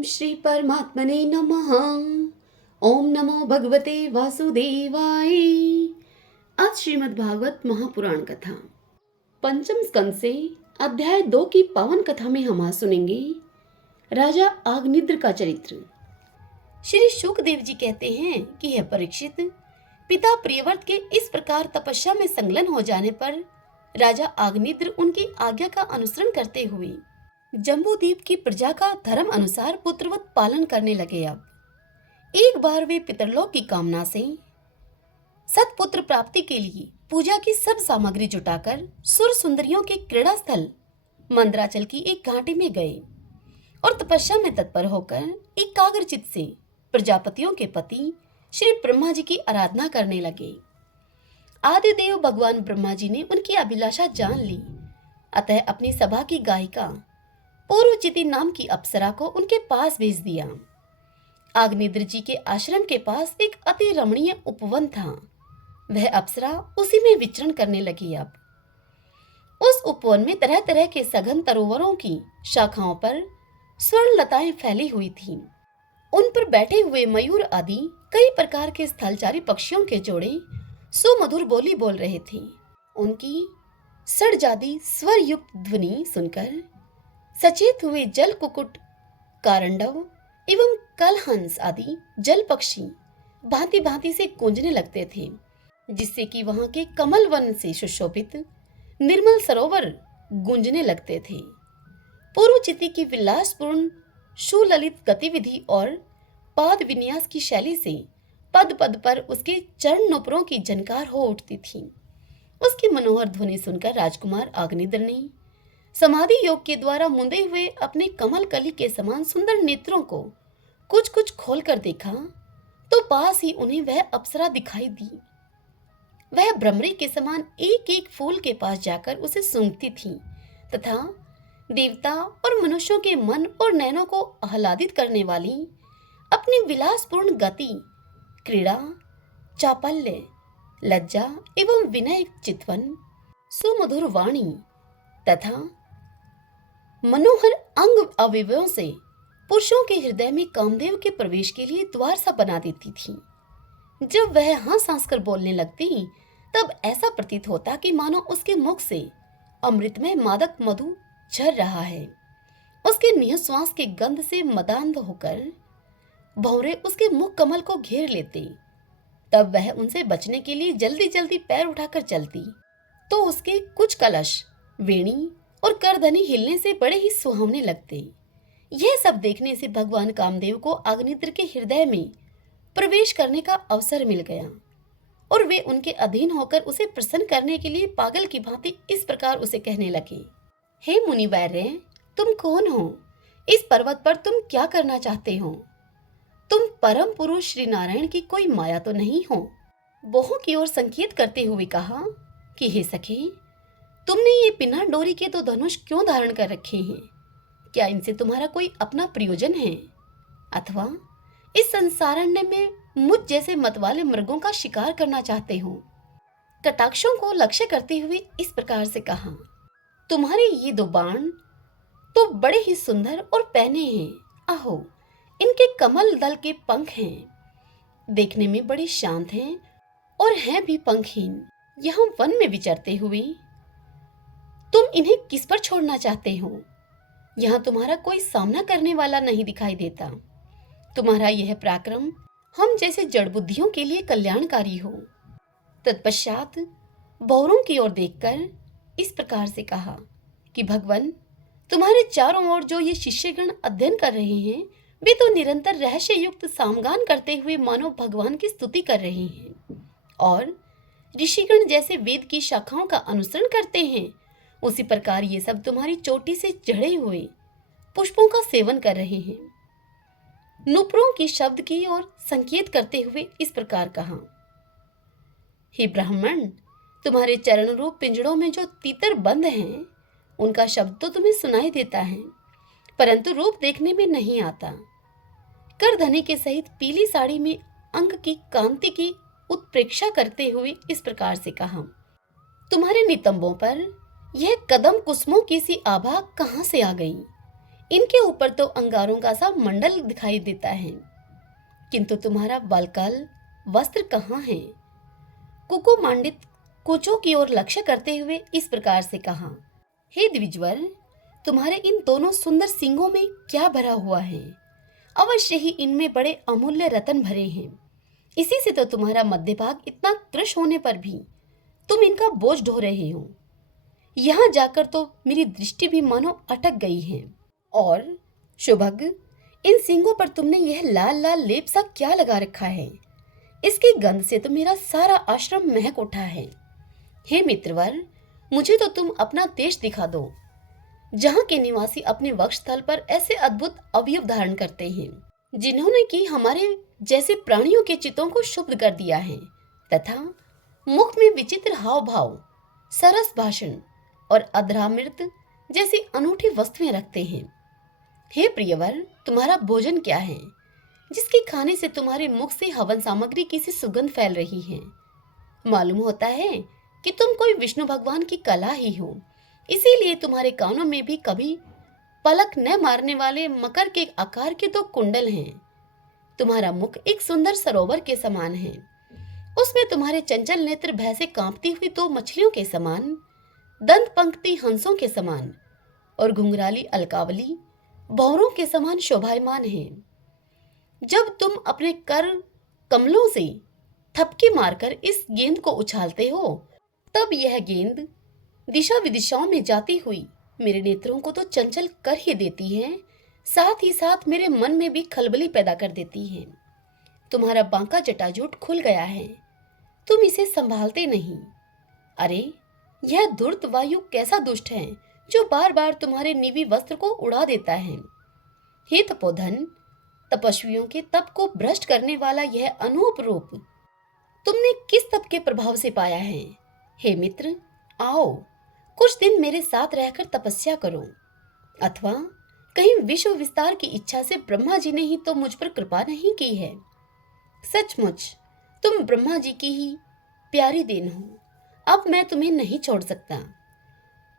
ओम श्री परमात्मने नमः। ओम नमो भगवते वासुदेवाय। आज श्रीमद् भागवत महापुराण कथा पंचम स्कंद से अध्याय 2 की पावन कथा में हम आज सुनेंगे राजा आग्निद्र का चरित्र। श्री शुकदेव जी कहते हैं कि हे परीक्षित, पिता प्रियव्रत के इस प्रकार तपस्या में संलग्न हो जाने पर राजा आग्निद्र उनकी आज्ञा का अनुसरण करते हुए जम्बूद्वीप की प्रजा का धर्म अनुसार पुत्रवत पालन करने लगे। अब एक बार वे पितरलोक की कामना से सतपुत्र प्राप्ति के लिए पूजा की सब सामग्री जुटाकर सुर सुंदरियों के क्रीड़ा स्थल मंदराचल की एक घाटी में गए और तपस्या में तत्पर होकर एकाग्रचित से प्रजापतियों के पति श्री ब्रह्मा जी की आराधना करने लगे। आदिदेव भगवान ब्रह्मा जी ने उनकी अभिलाषा जान ली, अतः अपनी सभा की गायिका पूर्वचिति नाम की अप्सरा को उनके पास भेज दिया। आग्निद्र जी के आश्रम के पास एक अति रमणीय उपवन था। वह अप्सरा उसी में विचरण करने लगी। अब उस उपवन में तरह तरह के सघन सरोवरों की शाखाओं पर स्वर्ण लताएं फैली हुई थीं। उन पर बैठे हुए मयूर आदि कई प्रकार के स्थलचारी पक्षियों के जोड़े सुमधुर बोली बोल रहे थे। उनकी सड़जादी स्वर युक्त ध्वनि सुनकर सचेत हुए जल कुकुट, कारंडव एवं कलहंस आदि जल पक्षी भांति भांति से गूंजने लगते थे, जिससे कि वहां के कमल वन से सुशोभित निर्मल सरोवर गूंजने लगते थे। पूर्वचिति की विलासपूर्ण सुललित गतिविधि और पाद विन्यास की शैली से पद पद पर उसके चरण नुपुरों की झनकार हो उठती थी। उसकी मनोहर ध्वनि सुनकर राजकुमार आग्निद्र ने समाधि योग के द्वारा मुंदे हुए अपने कमल कली के समान सुंदर नेत्रों को कुछ कुछ खोलकर देखा तो पास ही उन्हें वह अप्सरा दिखाई दी। वह भ्रमरी के समान एक एक फूल के पास जाकर उसे सूंघती थी तथा देवता और मनुष्यों के मन और नैनों को आह्लादित करने वाली अपनी विलासपूर्ण गति, क्रीड़ा, चापल्य, लज्जा एवं विनय चितवन, सुमधुर वाणी तथा मनोहर अंग अवयवों से पुरुषों के हृदय में कामदेव के प्रवेश के लिए द्वार सा बना देती थी। जब वह हंस हंस कर बोलने लगती तब ऐसा प्रतीत होता कि मानो उसके मुख से अमृतमय मादक मधु झर रहा है। उसके निःश्वास के गंध से मदान्ध होकर भंवरे उसके मुख कमल को घेर लेते। तब वह उनसे बचने के लिए जल्दी जल्दी पैर उठाकर चलती तो उसके कुछ कलश, वेणी और करधनी हिलने से बड़े ही सुहावने लगते। यह सब देखने से भगवान कामदेव को आग्निद्र के हृदय में प्रवेश करने का अवसर मिल गया और वे उनके अधीन होकर उसे प्रसन्न करने के लिए पागल की भांति इस प्रकार उसे कहने लगे। हे मुनिवर्य, तुम कौन हो? इस पर्वत पर तुम क्या करना चाहते हो? तुम परम पुरुष श्री नारायण की कोई माया तो नहीं हो? बहु की ओर संकेत करते हुए कहा कि हे सखे, तुमने ये बिना डोरी के तो धनुष क्यों धारण कर रखे हैं? क्या इनसे तुम्हारा कोई अपना प्रयोजन है अथवा इस संसारण्य में मुझ जैसे मतवाले मृगों का शिकार करना चाहते हो? कटाक्षों को लक्ष्य करते हुए इस प्रकार से कहा, तुम्हारे ये 2 बाण तो बड़े ही सुंदर और पैने हैं। आहो, इनके कमल दल के पंख हैं, देखने में बड़े शांत हैं और हैं भी पंखहीन। यहाँ वन में विचरते हुए तुम इन्हें किस पर छोड़ना चाहते हो? यहाँ तुम्हारा कोई सामना करने वाला नहीं दिखाई देता। तुम्हारा यह पराक्रम हम जैसे जड़ बुद्धियों के लिए कल्याणकारी हो। तत्पश्चात भौरों की ओर देखकर इस प्रकार से कहा कि भगवान, तुम्हारे चारों ओर जो ये शिष्यगण अध्ययन कर रहे हैं वे तो निरंतर रहस्य युक्त सामगान करते हुए मानो भगवान की स्तुति कर रहे हैं और ऋषिगण जैसे वेद की शाखाओं का अनुसरण करते हैं, उसी प्रकार ये सब तुम्हारी चोटी से चढ़े हुए पुष्पों का सेवन कर रहे हैं। नुपुरों की शब्द की ओर संकेत करते हुए इस प्रकार कहा, हे ब्राह्मण, तुम्हारे चरण रूप पिंजड़ों में जो तीतर बंद हैं उनका शब्द तो तुम्हें सुनाई देता है, परंतु रूप देखने में नहीं आता। करधनी के सहित पीली साड़ी में अंग की कांति की उत्प्रेक्षा करते हुए इस प्रकार से कहा, तुम्हारे नितंबों पर यह कदम कुसुमों की सी आभा कहां से आ गई? इनके ऊपर तो अंगारों का सा मंडल दिखाई देता है, किंतु तुम्हारा बालकाल वस्त्र कहाँ है? कुकु मांडित कुचों की ओर लक्ष्य करते हुए इस प्रकार से कहा, हे द्विजवर, तुम्हारे इन दोनों सुंदर सींगों में क्या भरा हुआ है? अवश्य ही इनमें बड़े अमूल्य रत्न भरे हैं। इसी से तो तुम्हारा मध्य भाग इतना कृश होने पर भी तुम इनका बोझ ढो रहे हो। यहाँ जाकर तो मेरी दृष्टि भी मानो अटक गई है। और शुभग, इन सींगों पर तुमने यह लाल लाल लेप सा क्या लगा रखा है? इसकी गंध से तो मेरा सारा आश्रम महक उठा है। हे मित्रवर, मुझे तो तुम अपना देश दिखा दो, जहाँ के निवासी अपने वक्षस्थल पर ऐसे अद्भुत अवयव धारण करते हैं, जिन्होंने कि हमारे जैसे प्राणियों के चित्तों को शुद्ध कर दिया है, तथा मुख में विचित्र हाव भाव, सरस भाषण और अधरामृत जैसी अनूठी वस्तुएं रखते हैं। हे प्रियवर, तुम्हारा भोजन क्या है, जिसके खाने से तुम्हारे मुख से हवन सामग्री की सी सुगंध फैल रही है? मालूम होता है कि तुम कोई विष्णु भगवान की कला ही हो, इसीलिए तुम्हारे कानों में भी कभी पलक न मारने वाले मकर के आकार के दो कुंडल हैं। तुम्हारा मुख एक सुंदर सरोवर के समान है, उसमें तुम्हारे चंचल नेत्र भय से कांपती हुई दो मछलियों के समान, दंत पंक्ति हंसों के समान और घुंघराली अलकावली भौरों के समान शोभायमान है। जब तुम अपने कर कमलों से थपकी मारकर इस गेंद को उछालते हो, तब यह गेंद दिशा विदिशाओं में जाती हुई मेरे नेत्रों को तो चंचल कर ही देती है, साथ ही साथ मेरे मन में भी खलबली पैदा कर देती है। तुम्हारा बांका जटाजूट खुल गया है, तुम इसे संभालते नहीं। अरे, यह धूर्त वायु कैसा दुष्ट है, जो बार बार तुम्हारे नीवी वस्त्र को उड़ा देता है। हे तपोधन, तपस्वियों के तप को भ्रष्ट करने वाला यह अनूप रूप तुमने किस तप के प्रभाव से पाया है? हे मित्र, आओ, कुछ दिन मेरे साथ रहकर तपस्या करो, अथवा कहीं विश्व विस्तार की इच्छा से ब्रह्मा जी ने ही तो मुझ पर कृपा नहीं की है। सचमुच तुम ब्रह्मा जी की ही प्यारी देन हो। अब मैं तुम्हें नहीं छोड़ सकता।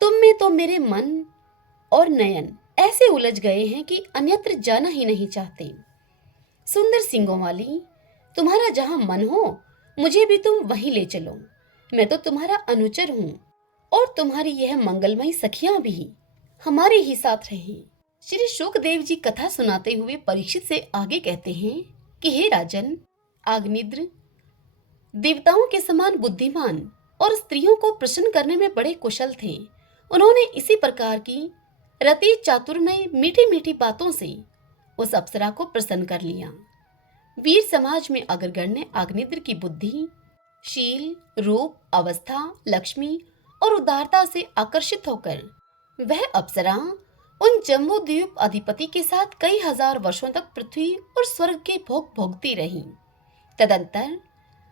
तुम में तो मेरे मन और नयन ऐसे उलझ गए हैं कि अन्यत्र जाना ही नहीं चाहते। सुंदर सींगों वाली, तुम्हारा जहां मन हो, मुझे भी तुम वहीं ले चलो। मैं तो तुम्हारा अनुचर हूँ, और तुम्हारी यह मंगलमयी सखियां भी हमारे ही साथ रहें। श्री शुकदेव जी कथा सुनाते हुए परीक्षित से आगे कहते हैं कि हे राजन, आग्निद्र देवताओं के समान बुद्धिमान और स्त्रियों को प्रसन्न करने में बड़े कुशल थे। उन्होंने इसी प्रकार की रति चातुर्मय मीठी मीठी बातों से उस अप्सरा को प्रसन्न कर लिया। वीर समाज में अग्रगण्य आग्निद्र की बुद्धि, शील, रूप, अवस्था, लक्ष्मी और उदारता से आकर्षित होकर वह अप्सरा उन जम्बूद्वीप अधिपति के साथ कई हजार वर्षों तक पृथ्वी और स्वर्ग के भोग भोगती रही। तदंतर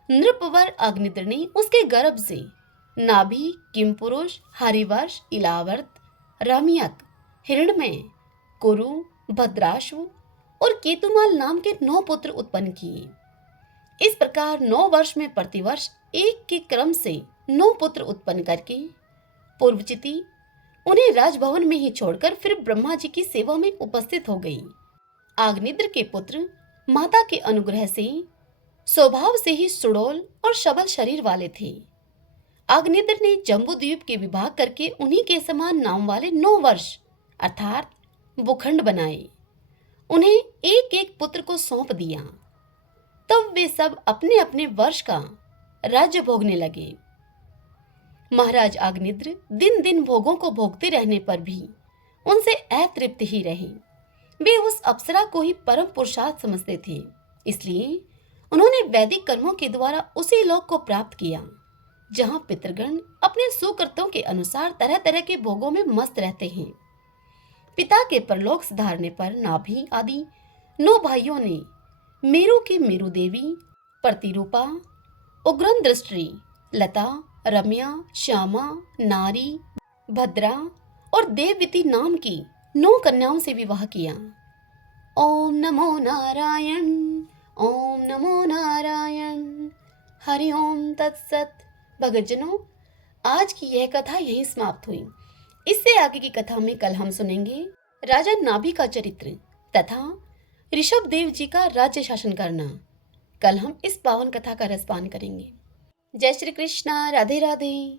नृपवर अग्निद्र ने उसके गर्भ से नाभि, किमपुरुष, हरिवर्ष, इलावर्त, रम्यक, हिरण्मय, कुरु, भद्राश्व और केतुमाल नाम के 9 पुत्र उत्पन्न किए। इस प्रकार 9 वर्ष में प्रतिवर्ष एक के क्रम से 9 पुत्र उत्पन्न करके पूर्वचिति उन्हें राजभवन में ही छोड़कर फिर ब्रह्मा जी की सेवा में उपस्थित हो गई। आग्निद्र के पुत्र माता के अनुग्रह से स्वभाव से ही सुडौल और सबल शरीर वाले थे। आग्निद्र ने जम्बूद्वीप के विभाग करके उन्हीं के समान नाम वाले 9 वर्ष अर्थात भूखंड बनाए। उन्हें एक एक पुत्र को सौंप दिया। तब वे सब अपने अपने वर्ष का राज्य भोगने लगे। महाराज आग्निद्र दिन दिन भोगों को भोगते रहने पर भी उनसे अतृप्त ही रहे। वे उस अप्सरा को ही परम पुरुषार्थ समझते थे, इसलिए उन्होंने वैदिक कर्मों के द्वारा उसी लोक को प्राप्त किया जहां पितृगण अपने सुकृतों के अनुसार तरह तरह के भोगों में मस्त रहते हैं। पिता के परलोक सुधारने पर नाभि आदि 9 भाइयों ने मेरु की मेरु देवी, प्रतिरूपा, उग्रन दृष्टि, लता, रम्या, श्यामा, नारी, भद्रा और देववती नाम की 9 कन्याओं से विवाह किया। ओम नमो नारायण, ओम नमो नारायण, हरि ओम तत्सत। भक्तजनों, आज की यह कथा यहीं समाप्त हुई। इससे आगे की कथा में कल हम सुनेंगे राजा नाभि का चरित्र तथा ऋषभ देव जी का राज्य शासन करना। कल हम इस पावन कथा का रसपान करेंगे। जय श्री कृष्णा, राधे राधे।